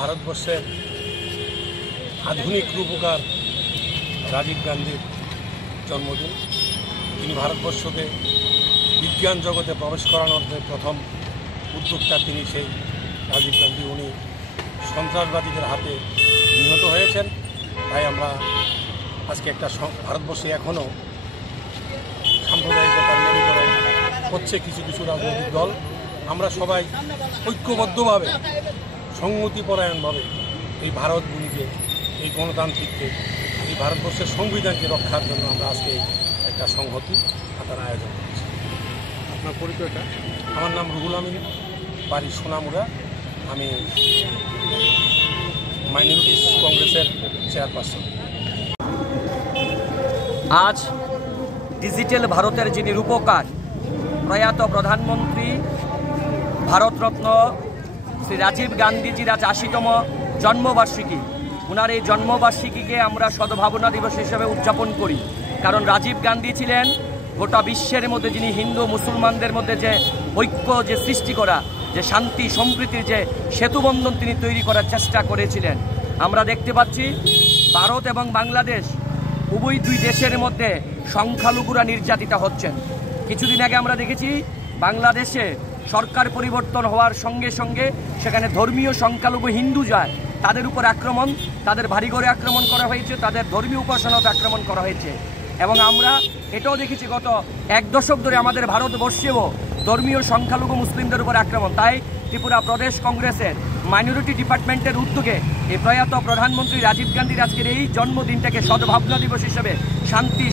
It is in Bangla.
ভারতবর্ষের আধুনিক রূপকার রাজীব গান্ধীর জন্মদিন। তিনি ভারতবর্ষকে বিজ্ঞান জগতে প্রবেশ করানোর যে প্রথম উদ্যোক্তা তিনি সেই রাজীব গান্ধী। উনি সন্ত্রাসবাদীদের হাতে নিহত হয়েছেন। তাই আমরা আজকে একটা ভারতবর্ষে এখনও সাম্প্রদায়িকতার মেরুকরণ হচ্ছে কিছু কিছু রাজনৈতিক দল। আমরা সবাই ঐক্যবদ্ধভাবে সংহতিপরায়ণভাবে এই ভারতভূমিকে, এই গণতান্ত্রিককে, এই ভারতবর্ষের সংবিধানকে রক্ষার জন্য আমরা আজকে একটা সংহতি হাতার আয়োজন করেছি। আপনার পরিচয়টা? আমার নাম রুহুল আমিন, বাড়ি সোনামুড়া। আমি মাইনরিটিস কংগ্রেসের চেয়ারপারসন। আজ ডিজিটাল ভারতের যিনি রূপকার, প্রয়াত প্রধানমন্ত্রী ভারতরত্ন শ্রী রাজীব গান্ধীজির আজ ৮০তম জন্মবার্ষিকী। ওনার এই জন্মবার্ষিকীকে আমরা সদ্ভাবনা দিবস হিসেবে উদযাপন করি, কারণ রাজীব গান্ধী ছিলেন গোটা বিশ্বের মধ্যে যিনি হিন্দু মুসলমানদের মধ্যে যে ঐক্য যে সৃষ্টি করা, যে শান্তি সম্প্রীতির যে সেতুবন্ধন তিনি তৈরি করার চেষ্টা করেছিলেন। আমরা দেখতে পাচ্ছি ভারত এবং বাংলাদেশ উভয় দুই দেশের মধ্যে সংখ্যালঘুরা নির্যাতিত হচ্ছেন। কিছুদিন আগে আমরা দেখেছি বাংলাদেশে সরকার পরিবর্তন হওয়ার সঙ্গে সঙ্গে সেখানে ধর্মীয় সংখ্যালঘু হিন্দু যায়, তাদের উপর আক্রমণ, তাদের বাড়িঘরে আক্রমণ করা হয়েছে, তাদের ধর্মীয় উপাসনাতে আক্রমণ করা হয়েছে। এবং আমরা এটাও দেখেছি গত এক দশক ধরে আমাদের ভারতবর্ষেও ধর্মীয় সংখ্যালঘু মুসলিমদের উপর আক্রমণ। তাই ত্রিপুরা প্রদেশ কংগ্রেসের মাইনরিটি ডিপার্টমেন্টের উদ্যোগে এই প্রয়াত প্রধানমন্ত্রী রাজীব গান্ধীর আজকের এই জন্মদিনটাকে সদ্ভাবনা দিবস হিসেবে শান্তি